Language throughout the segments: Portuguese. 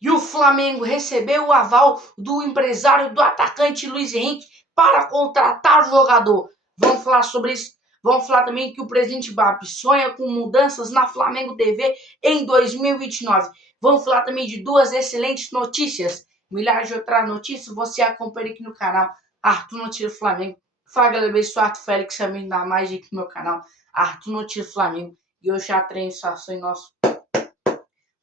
E o Flamengo recebeu o aval do empresário do atacante Luiz Henrique para contratar o jogador. Vamos falar sobre isso. Vamos falar também que o presidente BAP sonha com mudanças na Flamengo TV em 2029. Vamos falar também de duas excelentes notícias. Milhares de outras notícias você acompanha aqui no canal Arthur Notícias Flamengo. Fala galera, eu sou Arthur Félix, também dá mais aqui no meu canal Arthur Notícias Flamengo. E hoje já treino em nosso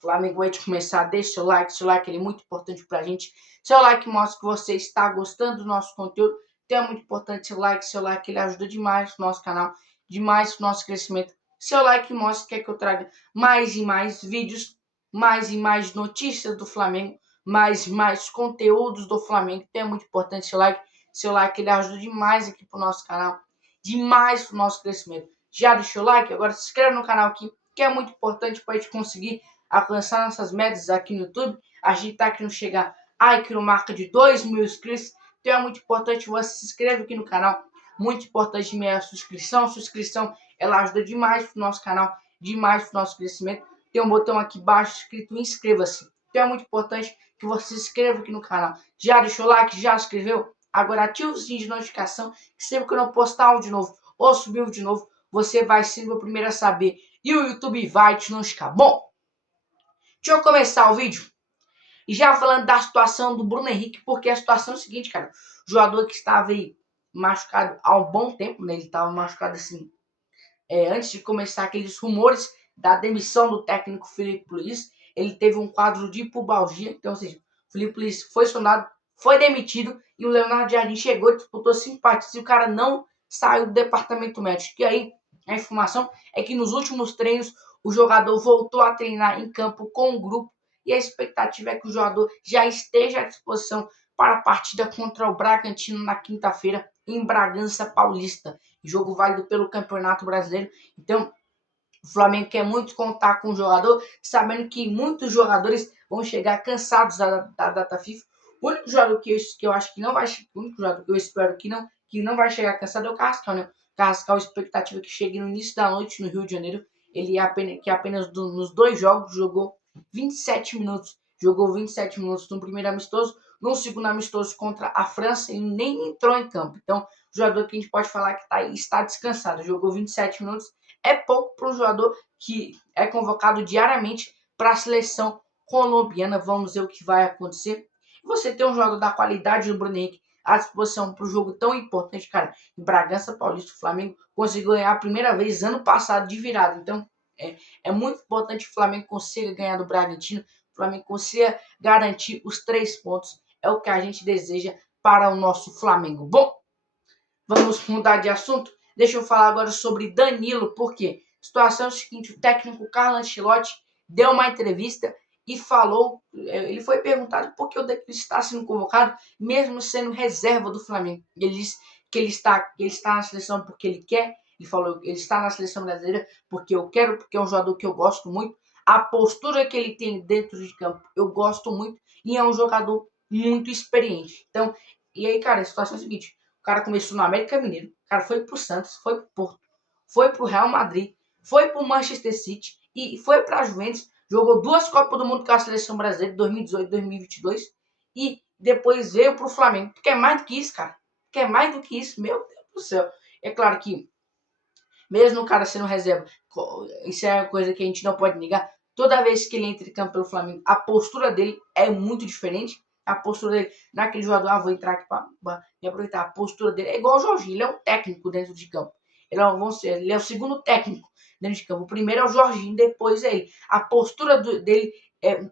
Flamengo. Antes de começar, deixa seu like ele é muito importante pra gente. Seu like mostra que você está gostando do nosso conteúdo, então é muito importante seu like ele ajuda demais o nosso canal, demais o nosso crescimento. Seu like mostra que quer que eu traga mais e mais vídeos, mais e mais notícias do Flamengo, mais e mais conteúdos do Flamengo, então é muito importante seu like ele ajuda demais aqui pro nosso canal, demais pro nosso crescimento. Já deixou o like? Agora se inscreve no canal aqui, que é muito importante para a gente conseguir alcançar nossas metas aqui no YouTube. A gente está querendo chegar aqui no marca de 2.000 inscritos. Então é muito importante você se inscrever aqui no canal. Muito importante minha subscrição. Subscrição ela ajuda demais para o nosso canal, demais para o nosso crescimento. Tem um botão aqui embaixo escrito inscreva-se. Então é muito importante que você se inscreva aqui no canal. Já deixou o like? Já se inscreveu? Agora ative o sininho de notificação, que sempre que eu não postar áudio novo ou subir um vídeo novo, você vai ser o primeiro a saber. E o YouTube vai te notificar. Bom, deixa eu começar o vídeo e já falando da situação do Bruno Henrique, porque a situação é a seguinte, cara. O jogador que estava aí machucado há um bom tempo, né? Ele estava machucado assim, antes de começar aqueles rumores da demissão do técnico Filipe Luís. Ele teve um quadro de pubalgia, então, ou seja, o Filipe Luís foi sondado, foi demitido e o Leonardo Jardim chegou e disputou simpatia e o cara não saiu do departamento médico. E aí, a informação é que nos últimos treinos o jogador voltou a treinar em campo com o grupo e a expectativa é que o jogador já esteja à disposição para a partida contra o Bragantino na quinta-feira em Bragança Paulista. Jogo válido pelo Campeonato Brasileiro. Então, o Flamengo quer muito contar com o jogador, sabendo que muitos jogadores vão chegar cansados da data FIFA. O único jogador que eu acho que não vai, o único jogador que eu espero que não vai chegar cansado é o Carrascal, né? O Carrascal, a expectativa que chegue no início da noite no Rio de Janeiro. Ele apenas nos dois jogos jogou 27 minutos. Jogou 27 minutos no primeiro amistoso, no segundo amistoso contra a França e nem entrou em campo. Então, o jogador que a gente pode falar que está descansado, jogou 27 minutos, é pouco para um jogador que é convocado diariamente para a seleção colombiana. Vamos ver o que vai acontecer. Você tem um jogador da qualidade do Bruno Henrique à disposição para o jogo tão importante, cara. Em Bragança Paulista, o Flamengo conseguiu ganhar a primeira vez ano passado de virada. Então, é muito importante que o Flamengo consiga ganhar do Bragantino. O Flamengo consiga garantir os 3 pontos. É o que a gente deseja para o nosso Flamengo. Bom, vamos mudar de assunto. Deixa eu falar agora sobre Danilo, porque a situação é a seguinte, o técnico Carlo Ancelotti deu uma entrevista e falou, ele foi perguntado por que o Danilo está sendo convocado, mesmo sendo reserva do Flamengo. Ele disse que ele está na seleção porque ele quer, ele falou que ele está na seleção brasileira porque eu quero, porque é um jogador que eu gosto muito, a postura que ele tem dentro de campo eu gosto muito, e é um jogador muito experiente. Então, e aí, cara, a situação é a seguinte, o cara começou no América Mineiro, o cara foi pro Santos, foi pro Porto, foi pro Real Madrid, foi pro Manchester City e foi pra Juventus. Jogou 2 Copas do Mundo com a seleção brasileira, 2018 e 2022. E depois veio pro Flamengo. Quer mais do que isso, cara? Quer mais do que isso? Meu Deus do céu. É claro que, mesmo o cara sendo reserva, isso é uma coisa que a gente não pode negar. Toda vez que ele entra em campo pelo Flamengo, a postura dele é muito diferente. A postura dele, naquele jogador, vou entrar aqui para me aproveitar. A postura dele é igual ao Jorginho, ele é um técnico dentro de campo. Ele é o segundo técnico dentro de campo. O primeiro é o Jorginho, depois é ele. A postura dele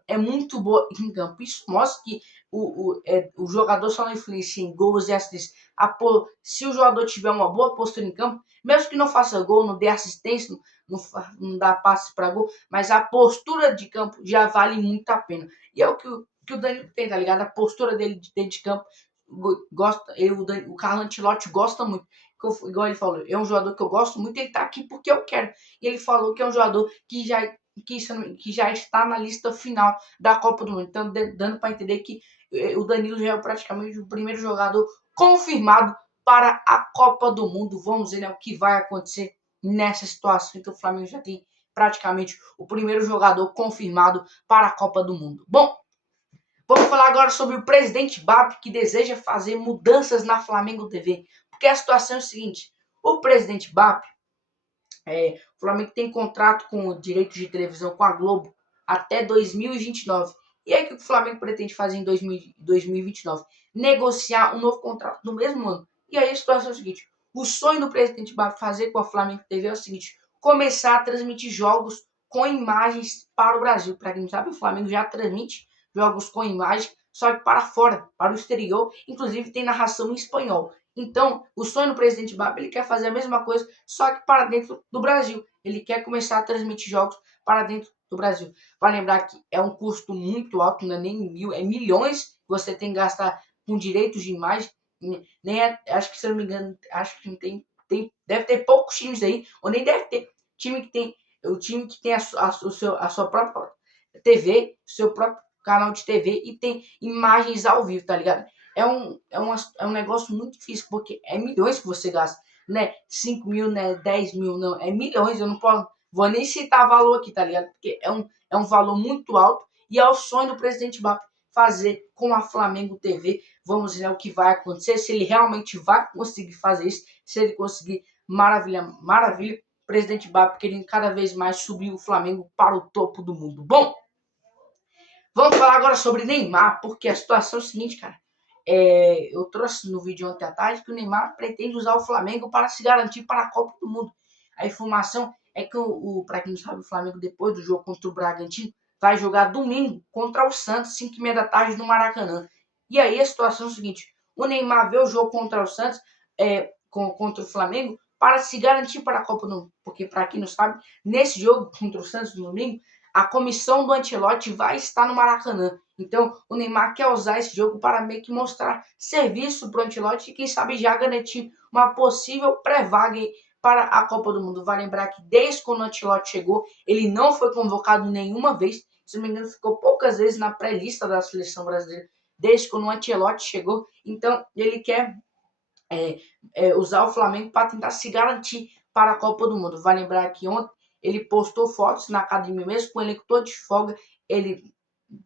é muito boa em campo. Isso mostra que o jogador só não influencia em gols e assistências. Se o jogador tiver uma boa postura em campo, mesmo que não faça gol, não dê assistência, não dá passe para gol, mas a postura de campo já vale muito a pena. E é o que o Danilo tem, tá ligado? A postura dele dentro de campo, o Carlo Ancelotti gosta muito. Igual ele falou, é um jogador que eu gosto muito, ele tá aqui porque eu quero. E ele falou que é um jogador que já está na lista final da Copa do Mundo. Então, dando para entender que o Danilo já é praticamente o primeiro jogador confirmado para a Copa do Mundo. Vamos ver, né, o que vai acontecer nessa situação. Então, o Flamengo já tem praticamente o primeiro jogador confirmado para a Copa do Mundo. Bom, Vamos falar agora sobre o presidente BAP que deseja fazer mudanças na Flamengo TV. Porque a situação é o seguinte, o presidente BAP, o Flamengo tem contrato com o direito de televisão com a Globo até 2029. E aí o que o Flamengo pretende fazer em 2029? Negociar um novo contrato no mesmo ano. E aí a situação é o seguinte, o sonho do presidente BAP fazer com a Flamengo TV é o seguinte, começar a transmitir jogos com imagens para o Brasil. Para quem não sabe, o Flamengo já transmite jogos com imagem, só que para fora, para o exterior, inclusive tem narração em espanhol. Então, o sonho do presidente BAP, ele quer fazer a mesma coisa, só que para dentro do Brasil. Ele quer começar a transmitir jogos para dentro do Brasil. Vai lembrar que é um custo muito alto, não é nem mil, é milhões que você tem que gastar com direitos de imagem. Nem acho que, se eu não me engano, acho que não deve ter poucos times aí, ou nem deve ter time que tem, o time que tem a sua própria TV, seu próprio canal de TV e tem imagens ao vivo, tá ligado? É um negócio muito difícil, porque é milhões que você gasta, né? 5 mil, né? 10 mil, não, é milhões, eu não vou nem citar valor aqui, tá ligado? Porque é um valor muito alto e é o sonho do presidente BAP fazer com a Flamengo TV. Vamos ver o que vai acontecer, se ele realmente vai conseguir fazer isso, se ele conseguir, maravilha, maravilha. O presidente BAP querendo cada vez mais subir o Flamengo para o topo do mundo. Bom, vamos falar agora sobre Neymar, porque a situação é o seguinte, cara. Eu trouxe no vídeo ontem à tarde que o Neymar pretende usar o Flamengo para se garantir para a Copa do Mundo. A informação é que, para quem não sabe, o Flamengo, depois do jogo contra o Bragantino, vai jogar domingo contra o Santos, 5h30 da tarde, no Maracanã. E aí a situação é o seguinte, o Neymar vê o jogo contra o Santos, contra o Flamengo, para se garantir para a Copa do Mundo. Porque, para quem não sabe, nesse jogo contra o Santos no domingo, a comissão do Ancelotti vai estar no Maracanã. Então, o Neymar quer usar esse jogo para meio que mostrar serviço para o Ancelotti e, quem sabe, já garantir uma possível pré-vaga para a Copa do Mundo. Vai lembrar que desde quando o Ancelotti chegou, ele não foi convocado nenhuma vez. Se não me engano, ficou poucas vezes na pré-lista da seleção brasileira, desde quando o Ancelotti chegou. Então, ele quer usar o Flamengo para tentar se garantir para a Copa do Mundo. Vai lembrar que ontem ele postou fotos na academia mesmo, com o elenco todo de folga, ele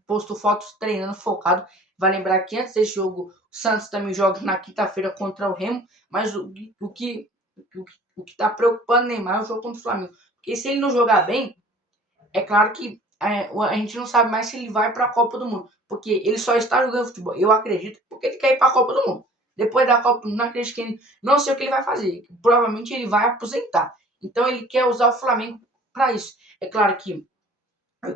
postou fotos treinando focado. Vai lembrar que antes desse jogo, o Santos também joga na quinta-feira contra o Remo, mas o que está preocupando o Neymar é o jogo contra o Flamengo. Porque se ele não jogar bem, é claro que a gente não sabe mais se ele vai para a Copa do Mundo, porque ele só está jogando futebol. Eu acredito, porque ele quer ir para a Copa do Mundo. Depois da Copa do Mundo, não acredito que ele, não sei o que ele vai fazer. Provavelmente ele vai aposentar. Então ele quer usar o Flamengo para isso. É claro que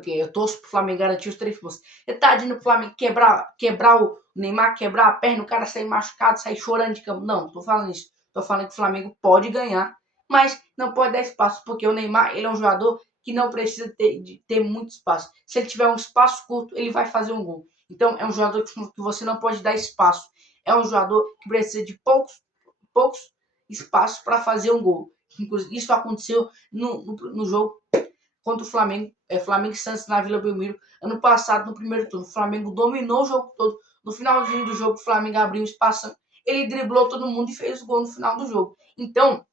eu torço pro Flamengo garantir os 3 pontos. Você tá dizendo pro Flamengo quebrar o Neymar, quebrar a perna, o cara sair machucado, sair chorando de campo. Não, tô falando isso. Tô falando que o Flamengo pode ganhar, mas não pode dar espaço, porque o Neymar, ele é um jogador que não precisa ter muito espaço. Se ele tiver um espaço curto, ele vai fazer um gol. Então, é um jogador que você não pode dar espaço. É um jogador que precisa de poucos espaços para fazer um gol. Inclusive, isso aconteceu no jogo contra o Flamengo, Flamengo e Santos na Vila Belmiro, ano passado, no primeiro turno. O Flamengo dominou o jogo todo. No finalzinho do jogo, o Flamengo abriu um espaço, ele driblou todo mundo e fez o gol no final do jogo. Então,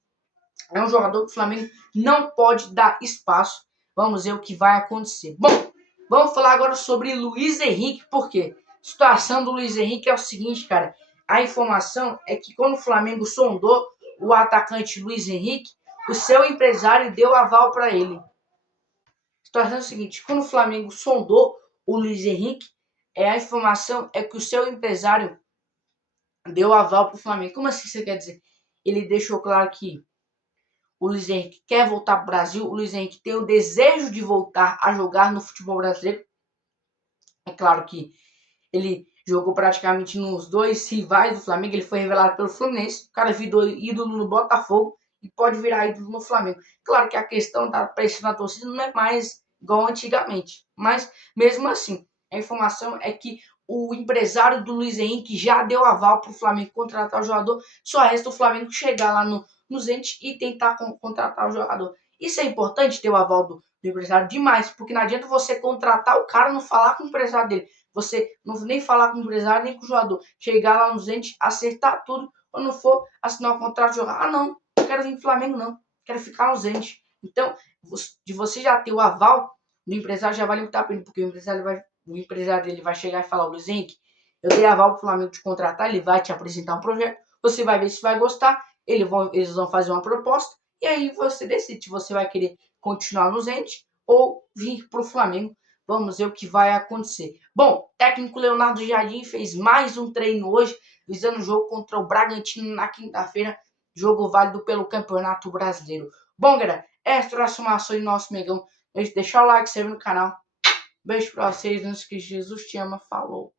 é um jogador que o Flamengo não pode dar espaço. Vamos ver o que vai acontecer. Bom, vamos falar agora sobre Luiz Henrique, porque a situação do Luiz Henrique é o seguinte, cara. A informação é que quando o Flamengo sondou o atacante Luiz Henrique, o seu empresário deu aval para ele. A situação é a seguinte, quando o Flamengo sondou o Luiz Henrique, a informação é que o seu empresário deu aval para o Flamengo. Como assim você quer dizer? Ele deixou claro que o Luiz Henrique quer voltar para o Brasil, o Luiz Henrique tem o desejo de voltar a jogar no futebol brasileiro. É claro que ele jogou praticamente nos 2 rivais do Flamengo, ele foi revelado pelo Fluminense, o cara virou ídolo no Botafogo e pode virar ídolo no Flamengo. Claro que a questão da pressão na torcida não é mais igual antigamente, mas mesmo assim, a informação é que o empresário do Luiz Henrique já deu aval para o Flamengo contratar o jogador, só resta o Flamengo chegar lá no Zenit e tentar contratar o jogador. Isso é importante, ter o aval do empresário demais, porque não adianta você contratar o cara, não falar com o empresário dele, você não nem falar com o empresário nem com o jogador, chegar lá no Zenit, acertar tudo, quando for assinar o contrato, jogar, não quero vir pro Flamengo não, quero ficar ausente. Então, de você já ter o aval do empresário, já vale muito a pena, porque o empresário o empresário dele vai chegar e falar: Luiz Henrique, eu dei aval pro Flamengo te contratar, ele vai te apresentar um projeto, você vai ver se vai gostar, eles vão fazer uma proposta, e aí você decide se você vai querer continuar no Zenit ou vir pro Flamengo. Vamos ver o que vai acontecer. Bom, técnico Leonardo Jardim fez mais um treino hoje, visando o jogo contra o Bragantino na quinta-feira, jogo válido pelo Campeonato Brasileiro. Bom, galera, essa transformação em nosso Megão. Deixa o like, se inscreve no canal. Beijo pra vocês, não esqueça, Jesus te ama, falou.